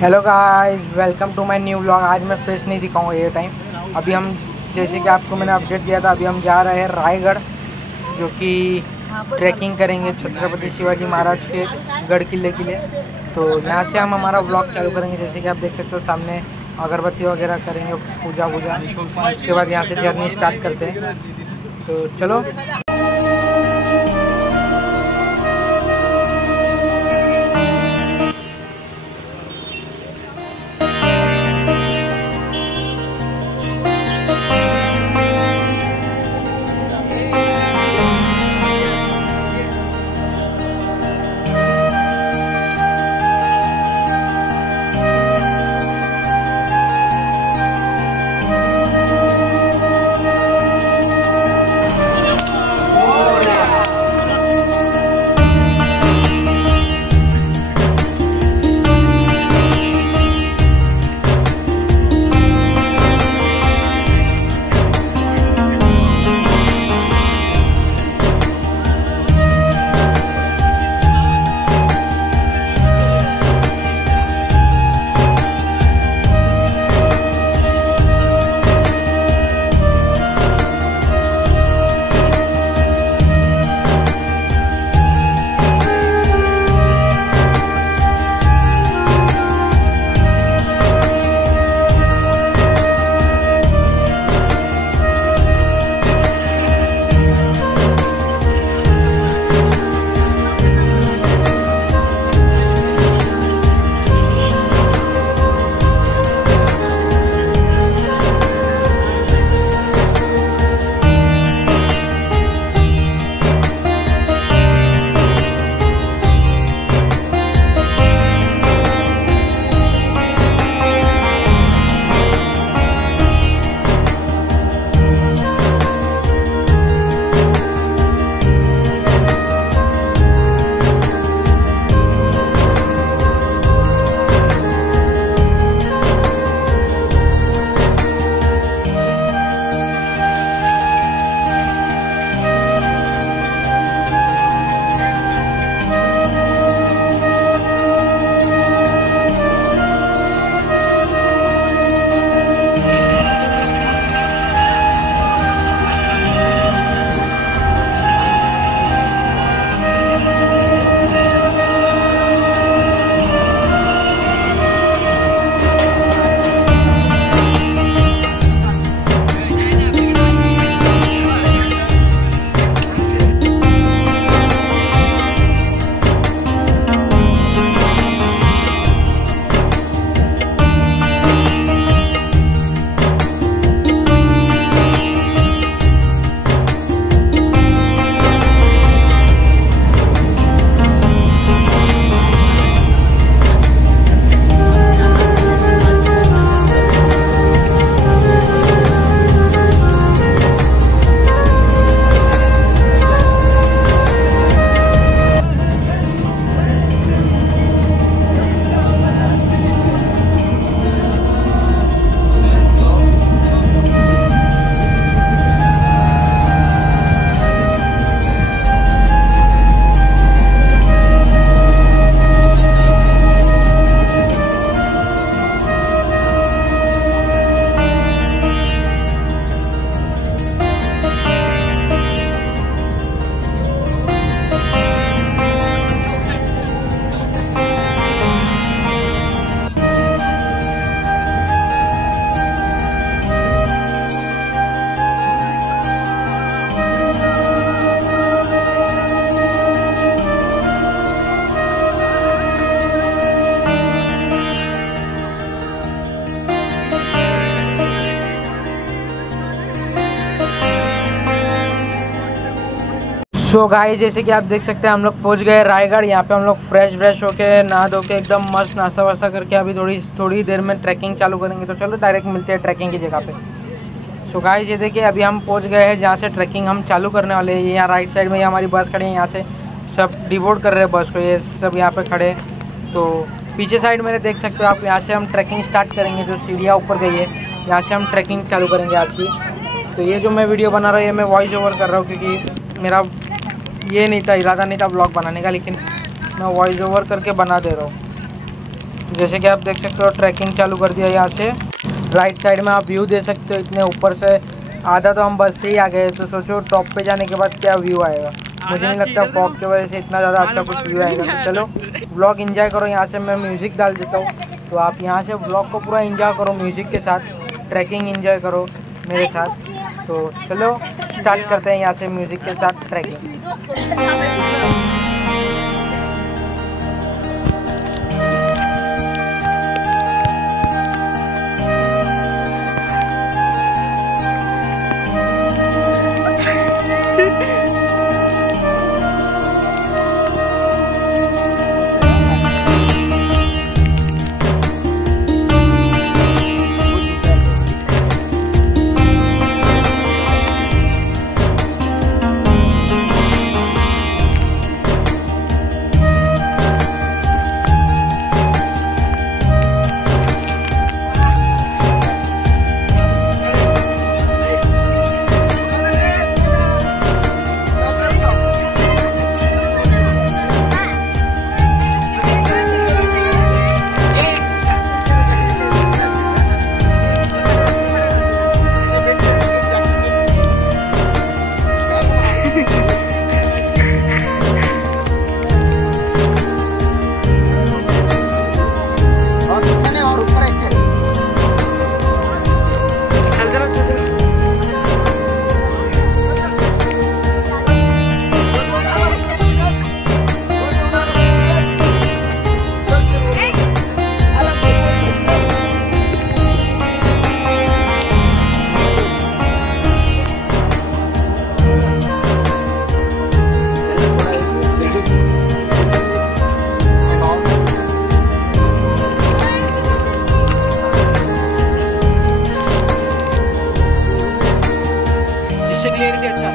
Hello guys, welcome to my new vlog. आज मैं face नहीं दिखाऊंगा ये टाइम। अभी हम जैसे कि आपको मैंने अपडेट दिया था, अभी हम जा रहे हैं रायगढ़, जो कि ट्रैकिंग करेंगे छत्रपति शिवाजी महाराज के गढ़ किले के लिए। तो यहाँ से हम हमारा व्लॉग चालू करेंगे। जैसे कि आप देख सकते हो सामने अगरबत्ती वगैरह करेंगे, पूजा उसके बाद यहाँ से जर्नी स्टार्ट करते हैं। तो चलो। सो गाइस, जैसे कि आप देख सकते हैं हम लोग पहुंच गए रायगढ़। यहाँ पे हम लोग फ्रेश होके नहा धो के एकदम मस्त नाश्ता वास्ता करके अभी थोड़ी देर में ट्रैकिंग चालू करेंगे। तो चलो डायरेक्ट मिलते हैं ट्रैकिंग की जगह पे। सो गाइस, ये देखिए अभी हम पहुंच गए हैं जहाँ से ट्रैकिंग हम चालू करने वाले हैं। यहाँ राइट साइड में ये हमारी बस खड़ी है, यहाँ से सब डिवोट कर रहे हैं बस को, ये सब यहाँ पर खड़े। तो पीछे साइड में देख सकते हो आप, यहाँ से हम ट्रैकिंग स्टार्ट करेंगे। जो सीढ़ियाँ ऊपर गई है, यहाँ से हम ट्रैकिंग चालू करेंगे आज की। तो ये जो मैं वीडियो बना रहा हूँ ये मैं वॉइस ओवर कर रहा हूँ, क्योंकि मेरा ये नहीं था, इरादा नहीं था ब्लॉग बनाने का, लेकिन मैं वॉइस ओवर करके बना दे रहा हूँ। जैसे कि आप देख सकते हो ट्रैकिंग चालू कर दिया। यहाँ से राइट साइड में आप व्यू दे सकते हो। इतने ऊपर से आधा तो हम बस से ही आ गए, तो सोचो टॉप पे जाने के बाद क्या व्यू आएगा। मुझे नहीं लगता फॉग की वजह से इतना ज़्यादा अच्छा कुछ व्यू आएगा। तो चलो व्लॉग एंजॉय करो। यहाँ से मैं म्यूज़िक डाल देता हूँ, तो आप यहाँ से व्लॉग को पूरा एंजॉय करो म्यूज़िक के साथ, ट्रैकिंग एंजॉय करो मेरे साथ। तो चलो स्टार्ट करते हैं यहाँ से म्यूज़िक के साथ ट्रैकिंग। क्लियरिटी अच्छा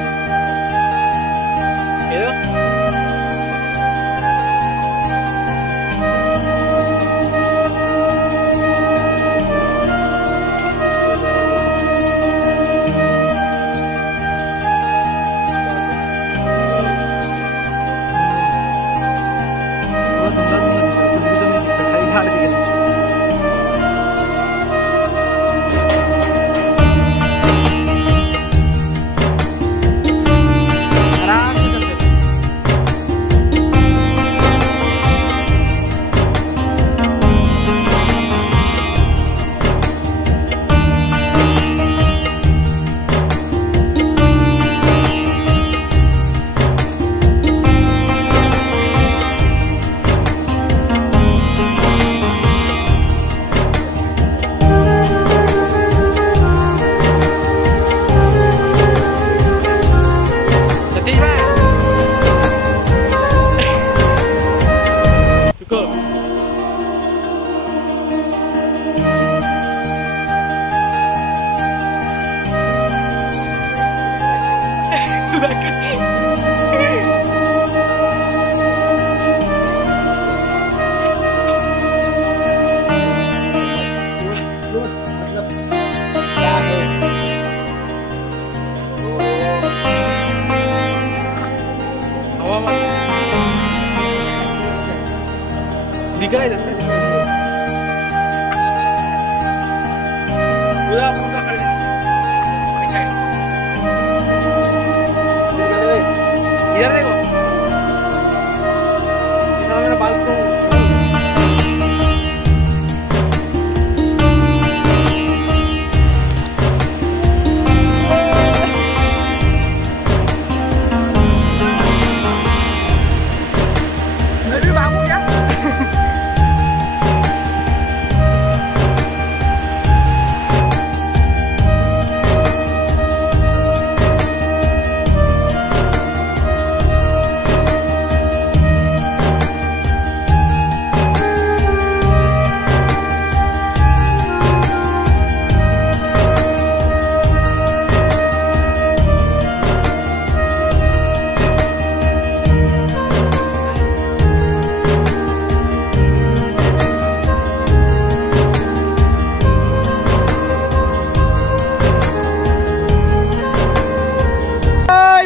दिखा है जैसे पूरा पूरा कर इधर देखो इधर मेरा बाल को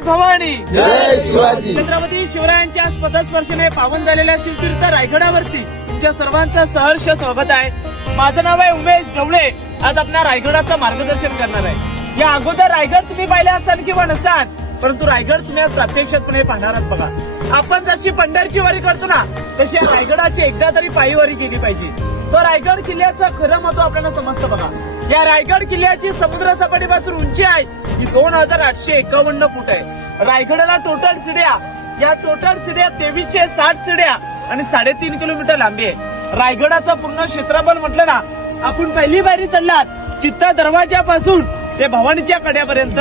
भवानी जय शिवाजी. छत्रपती शिवरायांच्या पदस्पर्शाने पावन झालेल्या शिवतीर्थ रायगडावरती तुमच्या सर्वांचं सहर्ष स्वागत आहे। माझं नाव आहे उमेश ढवळे। आज आपल्या रायगडाचं मार्गदर्शन करणार आहे। या अगोदर रायगड तुम्ही पाहिले असाल किंवा नसाल, परंतु रायगड तुम्ही आज प्रत्यक्षपणे पाहणार आहात। बघा, आपण जशी पंढरची वारी करतो ना, तशी रायगडाची एकदा तरी पायी वारी केली पाहिजे। तो रायगड किल्ल्याचं खरं महत्व आपल्याला समजतं। बघा, या रायगड किल्ल्याची समुद्र सपाटीपासून उंची आहे ही 2851 फूट आहे। रायगडाला टोटल शिड्या, या टोटल शिड्या 2360 शिड्या आणि 3.5 किलोमीटर लांबी आहे। रायगडाचं पूर्ण क्षेत्रफळ म्हटलं ना, आपण पहिली पायरी चढलात चित्ता दरवाजापासून ते भवानीच्या कड्यापर्यंत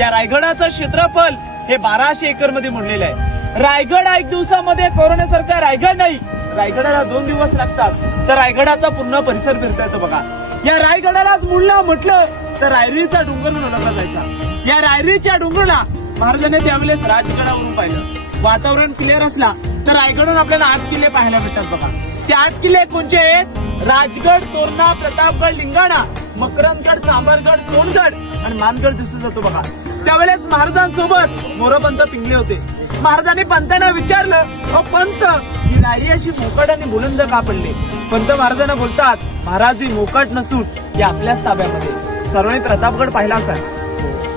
या रायगडाचं क्षेत्रफळ हे 1200 एकर मध्ये मोडलेलं आहे। रायगड एक दिवसामध्ये कोरोनासारखा रायगड नाही, रायगडाला 2 दिवस लागतात तर रायगडाचा पूर्ण परिसर फिरता येतो। बघा, या रायगडालाच मुळला म्हटलं तर रायरीचा डोंगर म्हणून ओळखला जायचा। या रायरीच्या डोंगराला महाराजांनी त्यावेळेस राजगडावरून पाहिलं। वातावरण क्लिअर असला तर रायगडवरून आपल्याला 8 किल्ले पाहायला भेटतात। बघा, ते 8 किल्ले कोणते आहेत? राजगड, तोरणा, प्रतापगड, लिंगाणा, मकरंदगड, चांबरगड, सोनगड आणि मानगड दिसून जातो। बघा, त्यावेळेस महाराजांसोबत मोरपंत पिंगले होते। महाराजांनी पंतांना विचारलं, अहो पंत, ही रायरी अशी मोकाट आणि बुलंद का पडले? पंत महाराजांना बोलतात, महाराज ही मोकाट नसून ही आपल्याच ताब्यामध्ये। सर्वांनी प्रतापगड पाहिला असाल।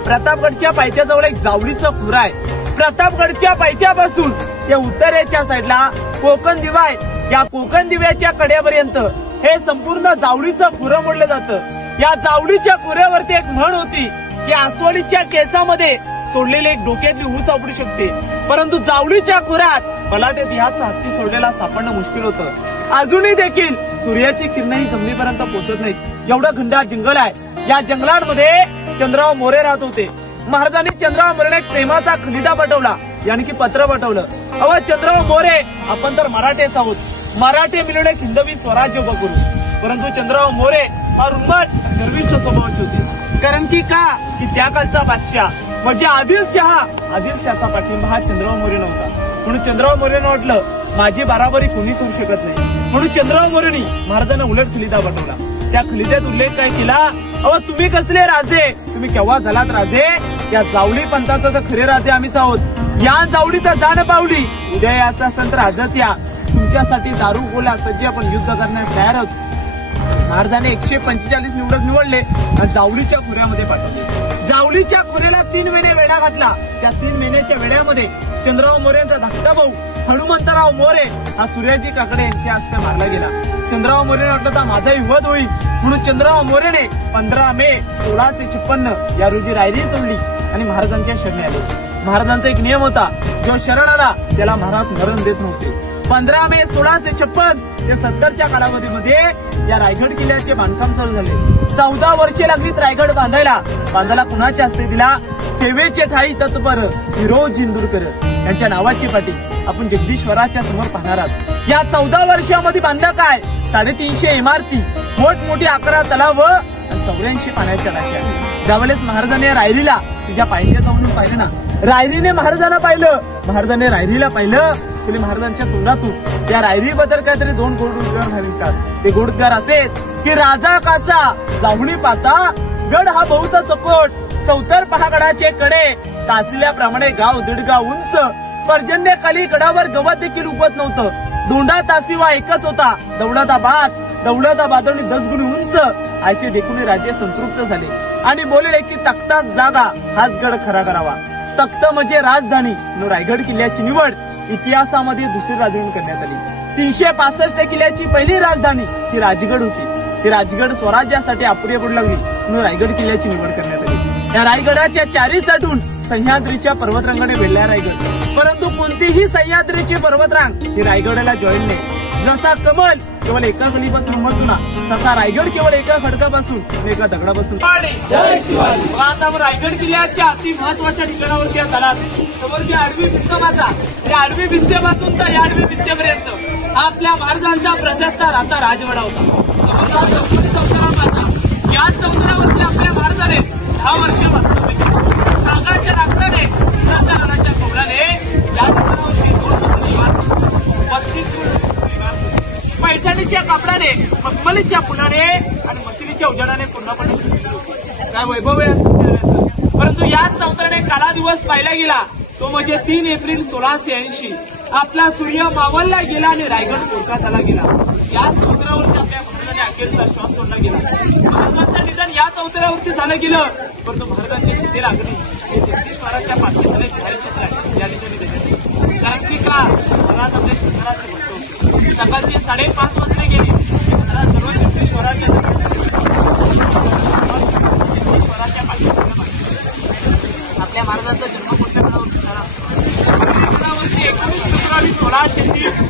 प्रतापगडच्या पायथ्याजवळ एक जावळीचं खुरा आहे। प्रतापगडच्या पायथ्यापासून त्या उत्तरेच्या साईडला कोकण दिवा आहे। या कोकण दिव्याच्या कड्यापर्यंत हे संपूर्ण जावळीचं खुरं मोडलं जातं। या जावळीच्या खुऱ्यावरती एक म्हण होती की अस्वलीच्या केसामध्ये सोडलेले एक डोक्यातली ऊस सापडू शकते, परंतु जावळीच्या खुऱ्यात बलाढ्यात ह्याच हत्ती सोडलेला सापडणं मुश्किल होतं। अजूनही देखील सूर्याची किरणही जमिनीपर्यंत पोहोचत नाहीत, एवढं घनदाट जंगल आहे। या जंगलांमध्ये चंद्रराव मोरे राहत होते। महाराजांनी चंद्रराव मोरेने एक प्रेमाचा खलिदा पाठवला, यानी की पत्र पाठवलं। अव चंद्रराव मोरे, आपण तर मराठेच आहोत, मराठे मिळून एक हिंदवी स्वराज्य उभं करू। परंतु चंद्रराव मोरे हा रुमट गर्विष्ठ स्वभावाचे होते। कारण की का की त्या कालचा बादशाह म्हणजे आदिलशहाचा पाठिंबा हा चंद्रराव मोरे नव्हता। म्हणून चंद्रराव मोरेने वाटलं माझी बराबरी कोणी करू शकत नाही, म्हणून चंद्रराव मोरेनी महाराजांना उलट खलिदा पाठवला। त्या खलिद्यात उल्लेख काय केला? अहो तुम्ही कसले राजे, तुम्ही केव्हा झालात राजे? या जावळी पंथाचा तर खरे राजे आम्हीच आहोत। या जावळीचा जाण पावली, उद्या याचा संत राजाच या, तुमच्यासाठी दारू गोला सज्ज आपण युद्ध करण्यास तयार आहोत। महाराजांनी 145 निवडक निवडले आणि जावळीच्या खुऱ्यामध्ये पाठवले। जावळीच्या खुऱ्याला 3 महिने वेढा घातला। त्या 3 महिन्याच्या वेढ्यामध्ये चंद्रराव मोरेंचा धाकटा भाऊ हनुमंतराव मोरे हा सूर्याजी काकडे यांच्या हस्ते मारला गेला। चंद्रराव मोरेने वाटलं तर माझाही वध होईल, म्हणून चंद्रराव मोरेने 15 मे 1656 या रोजी रायरी सोडली आणि महाराजांच्या शरणी आले। महाराजांचा एक नियम होता, जो शरण आला त्याला महाराज मरण देत नव्हते। 15 मे 1656 ते 70च्या कालावधीमध्ये या रायगड किल्ल्याचे बांधकाम चालू झाले। 14 वर्षे लागलीत रायगड बांधायला कुणाच्या हस्ते दिला? सेवेचे ठाई तत्पर फिरोज इंदुरकर यांच्या नावाची पाटी आपण जगदीश्वराच्या समोर पाहणार आहात। या 14 वर्षामध्ये बांधलं काय? 350 इमारती, मोठमोठी 11 तलाव आणि 84 पाण्याच्या टाक्या। ज्यावेळेस महाराजांनी रायरीला तुझ्या पायथ्या जाऊन पाहिलं ना, रायरीने महाराजांना पाहिलं, महाराजांनी रायरीला पाहिलं, तरी महाराजांच्या तोंडातून त्या रायरी बद्दल काहीतरी 2 गोड उद्गार घालतात। ते गोड उद्गार असेच की राजा कासा जावणी पाता, गड हा बहुत चपोट, चौतर पहागडाचे कडे, कासल्याप्रमाणे गाव दीडगाव उंच, पर्जन्य खाली गडावर गवत देखील उगवत नव्हतं। दोंडा तासिवा एकच होता, दौलता बादवणी 10 गुणी उंच। असे देखून राजे संतृप्त झाले आणि बोलले की तख्तास जागा हाच गड खरा करावा। तख्त म्हणजे राजधानी, रायगड किल्ल्याची निवड इतिहासामध्ये दुसरी राजधानी करण्यात आली। 365 किल्ल्याची पहिली राजधानी ही राजगड होती। ही राजगड स्वराज्यासाठी अपुरी पडू लागली म्हणून रायगड किल्ल्याची निवड करण्यात आली। या रायगडाच्या 4 साठून सह्याद्रीच्या पर्वतरांगाने वेढला रायगड, परंतु कोणतीही सह्याद्रीची पर्वतरांग ही रायगडाला जॉईन नाही। जसा कमल केवळ एका गलीपासून उमटतो ना, तसा रायगड केवळ एका खडकापासून, एका दगडापासून। आता रायगड किल्ल्याच्या अति महत्वाच्या ठिकाणावरती झाला। समोर जी आडवी भिंत माझा, या आडवी भिंतीपासून तर या आडवी भिंतीपर्यंत आपल्या महाराजांचा प्रशस्त राहता राजवाडा होता। या चौतऱ्यावरती आपल्या महाराजाने 10 वर्ष वास्तव्य केले। सागाच्या डाकराने राजाच्या कौलाने या ठिकाणावरती 2 मजली इमारत, 32 इमारत, पैठणीच्या कापडाने, मखमलीच्या फुलाने आणि मशिनीच्या उजाडाने पूर्णपणे सजली होती। काय वैभव आहे असं। परंतु याच चौतऱ्याने काला दिवस पाहिला गेला तो म्हणजे 3 एप्रिल 1680 आपला सूर्य मावळला गेला आणि रायगड पोरकासाला गेला. याच चौतऱ्यावरती आपल्या महाराजांनी अखेरचा श्वास सोडला गेला. महाराजांचं निधन या चौतऱ्यावरती झालं गेलं, परंतु महाराजांची चिते लागली हे 33 वाराच्या पाठीमागे जाहीर क्षेत्र आहे या ठिकाणी त्याच्यात. कारण की का महाराज आपल्या शंकराचे भक्त होते. सकाळचे 5:30 वाजले गेले. महाराज दररोज 33 वराच्या आपल्या महाराजांचा जन्म कोणत्या काळावरती झाला? 19 फेब्रुवारी 1630 ते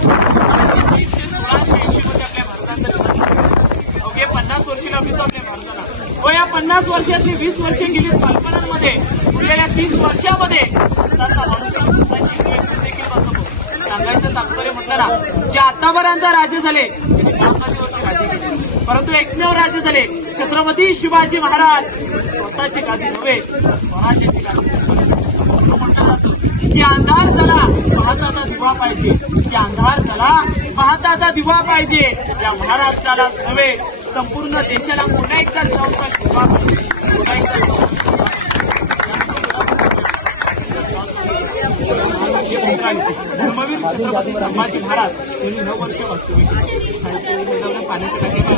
1680 मध्ये आपल्या भारताचा जन्म. ओके, 50 वर्ष लागली तो आपल्या भारताला. व या 50 वर्षातली 20 वर्षे गेली कल्पनांमध्ये. उरलेल्या 30 वर्षामध्ये भारताचा माणूस देखील बघतो. सांगायचं तात्पर्य म्हटलं ना, जे आतापर्यंत राजे झाले त्यांनी कामकाजीवरती राजे केले, परंतु एकमेव राजे झाले छत्रपती शिवाजी महाराज. स्वतःची गादी नव्हे, स्वराज्याची गादी. म्हटलं जातं की अंधार झाला महाताचा दिवा पाहिजे, की अंधार झाला महाताचा दिवा पाहिजे. या महाराष्ट्रालाच नव्हे, संपूर्ण देशाला पुन्हा एकदा जाऊनचा दिवा पाहिजे. पुन्हा एकदा धर्मवीर छत्रपती संभाजी महाराज यांनी 9 वर्ष वास्तव्य केले. पाण्याच्या टाकीला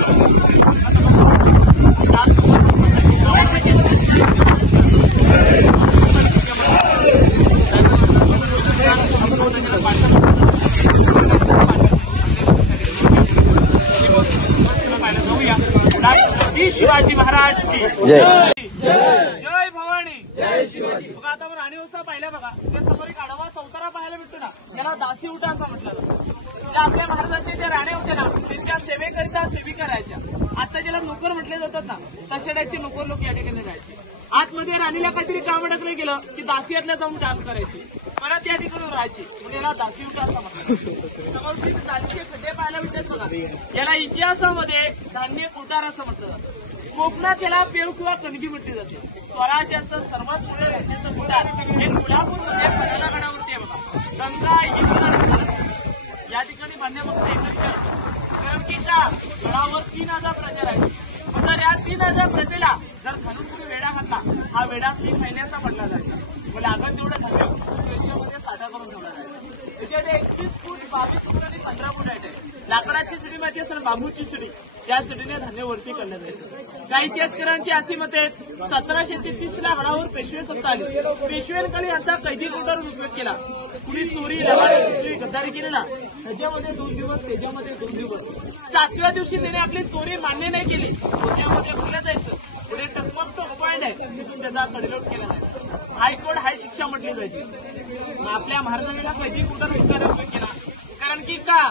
शिवाजी महाराज की जय. जय भवानी. जय शिवाजी. बघा आता आपण राणीवसा पाहिल्या बघा, त्या समोर एक आडवा चौतारा पाहायला भेटतो ना, त्याला दासी उठा असं म्हटलं जातं. आपल्या महाराजांचे जे राणे होते ना, त्यांच्या सेवेकरिता सेविका राहायच्या. आता ज्याला नोकर म्हटले जातात ना, तशा टाईपचे नोकर लोक या ठिकाणी राहायचे. आतमध्ये राणीला काहीतरी काम अडकलं गेलं की दासियातल्या जाऊन काम करायचे, परत या ठिकाणी राहायचे. म्हणजे याला दासी उठा असं म्हटलं. समोर दासीचे खड्डे पाहायला भेटतात बघा, याला इतिहासामध्ये धान्य कोठार असं म्हटलं जातं. कोकणात याला पेव किंवा कणगी म्हटली जाते. स्वराज्याचं सर्वात मोठं धान्याचं कोठार हे कोल्हापूरमध्ये पन्हाळा गडावरती आहे बघा. गंगा, यमुना आणि सरस्वती या ठिकाणी बांधण्यामागचं एकच कारण, कारण की त्या गडावर 3000 प्रजा राहायची. जर या 3000 प्रजेला जर खालून तुम्ही वेढा घातला, हा वेढा 3 महिन्याचा पडला जायचा. मग लागत तेवढं धान्य त्याच्यामध्ये साठा करून ठेवला जायचा. त्याच्याकडे 31 फूट, 22 फूट आणि 15 फूट आहे. लाकडाची सिडी माहिती असेल, बांबूची सिडी, त्या सिडीने धान्य वरती काढलं जायचं. काही इतिहासकारांची अशी मत आहेत, 1733 ला गडावर पेशवे सत्ता आली. पेशवेंखाली यांचा कैदी कोठारून उपयोग केला. कुणी चोरी, लबाडी, गद्दारी केली ना, ह्याच्यामध्ये 2 दिवस, त्याच्यामध्ये 2 दिवस. 7व्या दिवशी त्याने आपली चोरी मान्य नाही केली. त्यामध्ये भरलं जायचं. पुढे टकमक तो पॉइंट आहे, तिथून त्याचा कडेलोट केला जायचा. हायकोर्ट हाय शिक्षा म्हटली जायची. आपल्या महाराजांना कैदी कोठारून उपयोग केला. कारण की का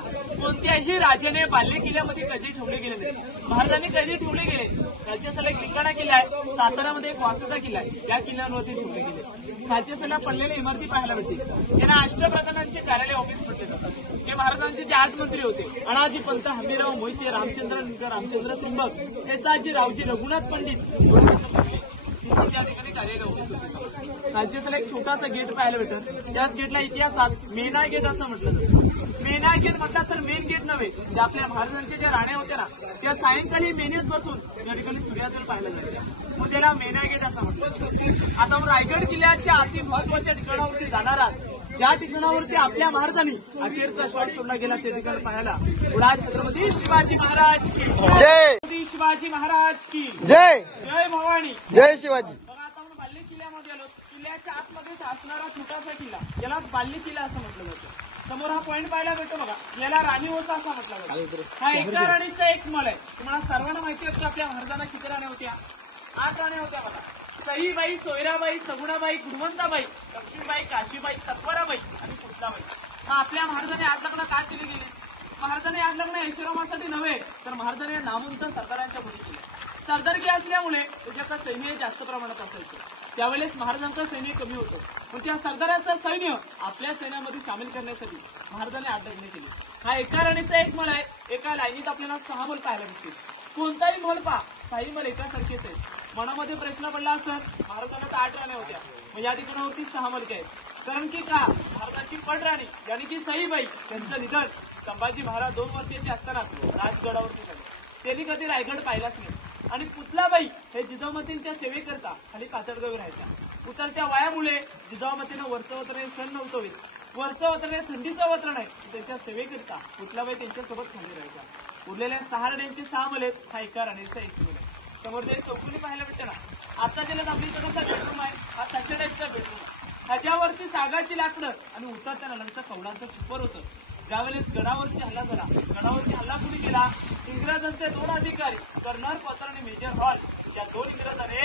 कोणत्याही राजाने बाल्य किल्ल्यामध्ये कैदी ठेवले गेले नाही. महाराजांनी कैदी ठेवले गेले. खालच्या साला एक रिंगाणा किल्ला आहे, सातारामध्ये एक वासुदा किल्ला आहे, या किल्ल्यांवरती ठेवले गेले. खालच्या साला पडलेल्या इमारती पाहायला भेटतील. त्यांना अष्टप्रधानांचे कार्यालय ऑफिस म्हटले जातात. जे महाराजांचे जे 8 मंत्री होते, अनाजी पंत, हंबीरराव मोहिते, रामचंद्र त्रिंबक, केसाजी रावजी, रघुनाथ पंडित त्या ठिकाणी कार्यालय ऑफिस होते. खालच्या साला एक छोटासा गेट पाहायला भेटत. त्याच गेटला इतिहासात मेना गेट असं म्हटलं जातं. मेना गेट म्हटलं तर मेन गेट नव्हे, जे आपल्या महाराजांचे जे राणे होते ना, त्या सायंकाळी मेनेत बसून त्या ठिकाणी सूर्योदय पाहायला जायचे. मग त्याला मेना गेट असं म्हटलं. आता रायगड किल्ल्याच्या अति महत्वाच्या ठिकाणावरती जाणारा, ज्या ठिकाणावरती आपल्या महाराजांनी अखेरचा श्वास सोडला गेला, ते ठिकाण पाहायला पुढा छत्रपती शिवाजी महाराज की जय. शिवाजी महाराज की जय. जय भवानी. जय शिवाजी. बघा आता आपण बाल्य किल्ल्यामध्ये आलो. किल्ल्याच्या आतमध्ये असणारा छोटासा किल्ला, यालाच बाल्य किल्ला असं म्हटलं जातं. समोर हा पॉईंट पाहायला भेटतो बघा, याला राणीवसा असा म्हटला जातो. हा एका राणीचा एक मळ आहे. तुम्हाला सर्वांना माहिती आहे की आपल्या महाराजांना किती राण्या होत्या? 8 राण्या होत्या बघा. सईबाई, सोयराबाई, सगुणाबाई, गुणवंताबाई, लक्ष्मीबाई, काशीबाई, सत्वराबाई आणि पुतलाबाई. हा आपल्या महाराजांनी 8 लग्न का केली गेली? महाराजांनी 8 लग्न ऐशोरामासाठी नव्हे, तर महाराजांनी नामवंत सरदारांच्या मुली केली. सरदारकी असल्यामुळे त्याच्याकडे सैन्य जास्त प्रमाणात असायचं. त्यावेळेस महाराजांचं सैन्य कमी होतं, पण त्या सरदाराचं सैन्य आपल्या सैन्यामध्ये सामील करण्यासाठी महाराजांनी 8 लग्न केली. हा एका राणीचा एक मळ आहे. एका लाईनीत आपल्याला 6 मल पाहायला भेटतील. कोणताही मल पहा, 6 मल एकासारखेच आहेत. मनामध्ये प्रश्न पडला असेल, महाराजांना तर 8 राण्या होत्या, मग या ठिकाणावरती 6 मलके आहेत. कारण की का महाराजांची पटराणी यानी की सईबाई यांचं निधन संभाजी महाराज 2 वर्षाचे असताना राजगडावरती झाले. त्यांनी कधी रायगड पाहिलाच नाही. आणि पुतलाबाई हे जिजाऊमातेंच्या सेवेकरता खाली कातळगावी राहायच्या. उतरत्या वयामुळे जिजाऊमातेनं वरचं सहन नव्हतं होईल. वरचं वतन आहे, थंडीचं वतन आहे. त्यांच्या सेवेकरिता कुठला वेळ त्यांच्यासोबत खाली राहायचा. उरलेल्या 6 रड्यांचे 6 मल आहेत. हा एका राणीचा 1 मल आहे. समोर जे चौकणी पाहायला भेटते ना, आता त्याला आपल्या इथं कसा बेडरूम आहे, हा तशा टाईपचा बेडरूम आहे. ह्याच्यावरती सागाची लाकडं आणि उतरत्या नलांचं कवडांचं छप्पर होतं. ज्यावेळेस गडावरती हल्ला झाला, गडावरती हल्ला कुणी केला? इंग्रजांचे 2 अधिकारी कर्नल पॉटर आणि मेजर हॉल या 2 इंग्रजांनी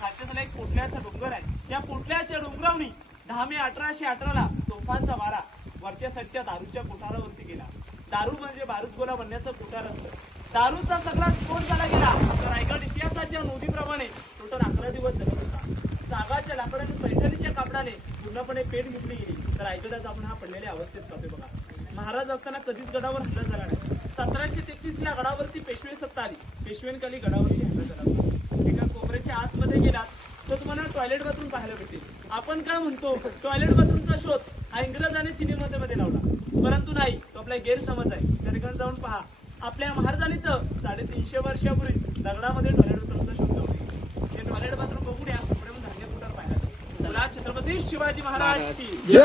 खालच्या एक पोटल्याचा डोंगर आहे, त्या पोटल्याच्या डोंगरावनी 10 मे 1818 तोफांचा मारा वरच्या साईडच्या दारूच्या कोठारावरती गेला. दारू म्हणजे बारूदगोला बनण्याचं कोठार असतं. दारूचा सगळा स्फोट झाला गेला. तर रायगड इतिहासाच्या नोंदीप्रमाणे टोटल 11 दिवस जगत होता. सागाच्या लाकडाने पैठणीच्या कापडाने पूर्णपणे पेट मुकली गेली. तर रायगडाचा आपण हा पडलेल्या अवस्थेत पाहतोय बघा. महाराज असताना कधीच गडावर हल्ला झाला नाही. 1733 ला गडावरती पेशवे सत्ता आली. पेशवेंखाली गडावरती हल्ला झाला. एका कोपऱ्याच्या आतमध्ये गेलात तर तुम्हाला टॉयलेट बाथरूम पाहायला भेटेल. आपण काय म्हणतो, टॉयलेट बाथरूमचा शोध हा इंग्रजाने चिनीमध्ये लावला, परंतु नाही, तो आपला गैरसमज आहे. त्या ठिकाणी जाऊन पहा. आपल्या महाराजांनी तर 350 वर्षापूर्वीच दगडामध्ये टॉयलेट बाथरूमचा शोध लावला. हे टॉयलेट बाथरूम बघून या पुढे धान्य कुठार पाहायला. चला, छत्रपती शिवाजी महाराज की.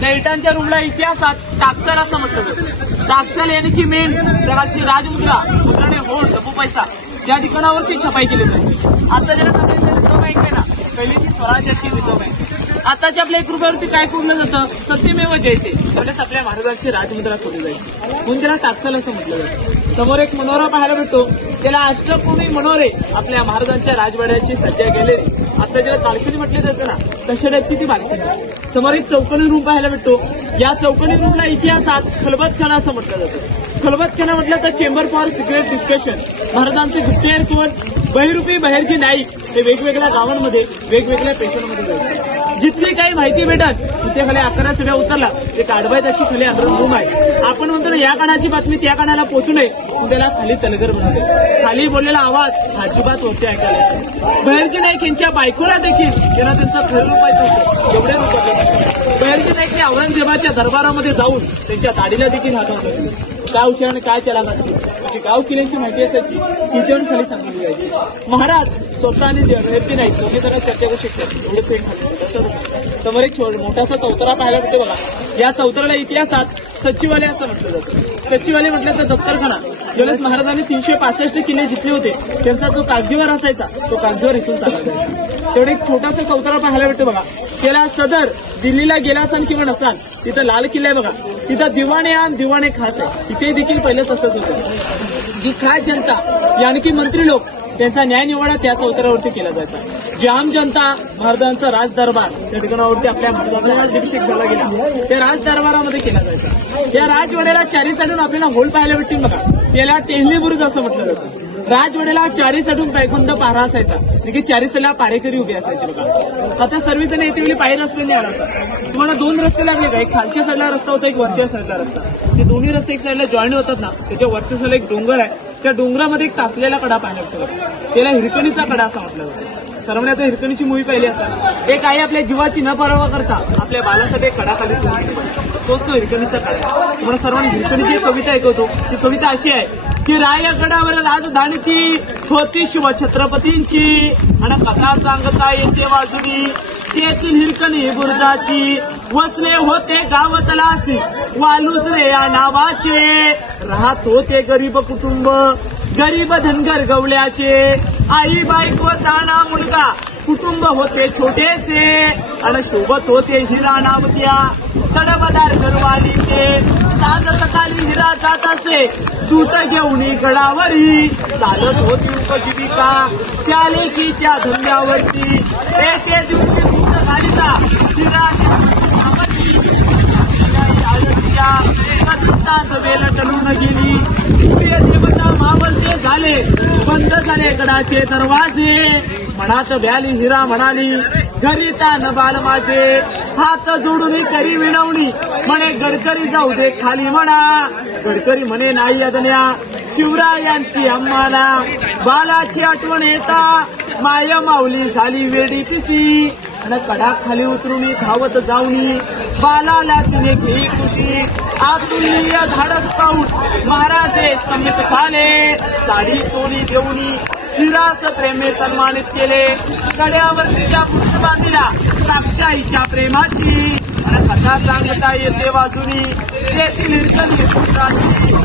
त्या इटांच्या रूमला इतिहासात टाकसल असं म्हटलं जातं. टाकसल यानी की मेन जगाची राजमुद्रा, मुद्राने होड डबू पैसा त्या ठिकाणावरती छपाई केली जाते. आता ज्याला आपल्या रिझर्व्ह बँक आहे ना, पहिली ती स्वराज्याची रिझर्व्ह बँक. आताच्या आपल्या 1 रुपयावरती काय करून जातं? सत्यमेव जयते. त्यावेळेस आपल्या महाराजांची राजमुद्रा खोली जायची, म्हणून त्याला टाकसल असं म्हटलं जातं. समोर एक मनोरा पाहायला भेटतो, त्याला अष्टकोनी मनोरे आपल्या महाराजांच्या राजवाड्याची सज्जा गॅलरी. आता ज्याला बाल्कनी म्हटलं जातं ना, तशा टाईपची ती बाल्कनी. समोर एक चौकोनी रूम पाहायला भेटतो. या चौकोनी रूमला इतिहासात खलबतखाना असं म्हटलं जातं. खलबतखाना म्हटलं तर चेंबर फॉर सिक्रेट डिस्कशन. महाराजांचे गुप्तहेर किंवा बहिरूपी बाहेरचे नाईक हे वेगवेगळ्या गावांमध्ये वेगवेगळ्या पेशांमध्ये जातात. जितली काही माहिती भेटत तिथे खाली 11 चढ्या उतरला ते काढवाय त्याची खाली अंडरग्राऊंड रूम आहे. आपण म्हणतो ना, या कानाची बातमी त्या कानाला पोहोचू नये, त्याला खाली तलगर बनवले. खाली बोललेला आवाज अजिबात वरती ऐकायला. बाहेरचे नाईक यांच्या बायकोला देखील त्यांना त्यांचं खरं रुपायचं होतं. एवढे रुपये बाहेरचे नाईक औरंगजेबाच्या दरबारामध्ये जाऊन त्यांच्या दाढीला देखील हात होते. काय उशिराने काय चला घातली म्हणजे गाव किल्ल्यांची माहिती असायची, तिथे येऊन खाली सांगितली जायची. महाराज स्वतःने बाहेरचे नाईक दोघे जण चर्चा करू शकतात. एवढेच एक समोर एक मोठासा चौतरा पाहायला भेटतो बघा. या चौतऱ्याला इतिहासात सचिवालय असं म्हटलं जातं. सचिवालय म्हटलं तर दप्तरखाना. ज्यावेळेस महाराजांनी 365 किल्ले जिंकले होते, त्यांचा जो कागदीवर असायचा तो कागदीवर इथून चालला जायचा. तेवढे एक छोटासा चौतरा पाहायला भेटतो बघा. त्याला सदर दिल्लीला गेला असाल किंवा नसाल, तिथं लाल किल्ला आहे बघा. तिथं दिवाणे आम दिवाणे खास आहे. तिथे देखील पहिलं तसंच होतं. जी खास जनता यानी की मंत्री लोक त्यांचा न्याय निवाडा त्या चौतऱ्यावरती केला जायचा. जी आम जनता महाराजांचा राज दरबार त्या ठिकाणावरती आपल्या महाराजांचा राज्याभिषेक झाला गेला, त्या राज दरबारामध्ये केला जायचा. त्या राजवाड्याला 4 साईडून आपल्याला होल पाहायला भेटतील बघा. त्याला टेहली बुरुज असं म्हटलं जातं. राजवाड्याला 4 साईडून पैबंद पारा असायचा, म्हणजे 4 साईडला पारेकरी उभी असायची बघा. आता सर्वजण येते वेळी पाहिजे रस्त्याने आला असता. तुम्हाला 2 रस्ते लागले का? एक खालच्या साईडला रस्ता होता, एक वरच्या साईडला रस्ता. ते दोन्ही रस्ते एक साईडला जॉईन होतात ना, त्याच्या वरच्या साईडला एक डोंगर आहे. त्या डोंगरामध्ये एक तासलेला कडा पाहायला भेटतो. त्याला हिरकणीचा कडा असं म्हटलं जातं. सर्वांनी आता हिरकणीची मूवी पाहिली असाल. एक आई आपल्या जीवाची न पर्वा करता आपल्या बालासाठी एक कडा खाली तो हिरकणीचा कडा. तुम्हाला सर्वांनी हिरकणीची एक कविता ऐकवतो. ती कविता अशी आहे की रायगडावर राजधानी ती होती शिव छत्रपतींची, आणि कथा सांगता येते वाजुडी तेथील हिरकणी बुरुजाची. वसले होते गाव तलासी वालुसरे या नावाचे, राहत होते गरीब कुटुंब गरीब धनगर गवल्याचे. आई बायको ताना मुलगा कुटुंब होते छोटेसे, आणि सोबत होते हिरा नावत्या तडवदार घरवालीचे. साज सकाळी हिरा जात असे दूत घेऊन गडावरी, चालत होती उपजीविका त्या लेकीच्या धंद्यावरती. ते दिवशी दूत गाडीचा हिरा कधीचाच वेळ टलून गेली. सूर्य देवता मावळते झाले, बंद झाले गडाचे दरवाजे. मनात व्याली हिरा म्हणाली घरी तान बाल माझे. हात जोडून करी विनवणी म्हणे गडकरी जाऊ दे खाली म्हणा. गडकरी म्हणे नाही अदन्या शिवरायांची आम्हाला. बालाची आठवण येता माया माऊली झाली वेडी पिसी, आणि कडा खाली उतरून धावत जाऊनी बालाला तिने केली खुशी. आतुल्य धाडस पाहून महाराजे स्तंभित झाले. साडी चोळी देऊनी हिरास प्रेमे सन्मानित केले. कड्यावर तिच्या पुरुष बांधीला साक्षाईच्या प्रेमाची. या सांगता येते वाजुनी येथील निर्गण येथुराची या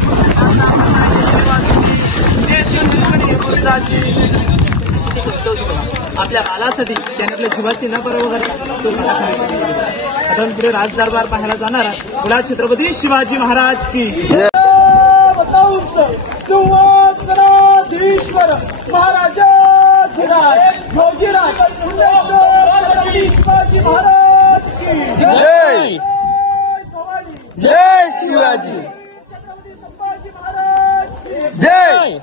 सांगता येते वाजुनी येथील निर्गण येथुराची आपल्या बालासाठी त्याने आपल्या जीवाची न परवा करता आता पुढे राज दरबार पाहायला जाणार बोला छत्रपती शिवाजी महाराज की सुवासनाधीश्वर महाराजाधिराज योगीराज शिवाजी महाराज की जय जय शिवाजी छत्रपती संभाजी महाराज की जय।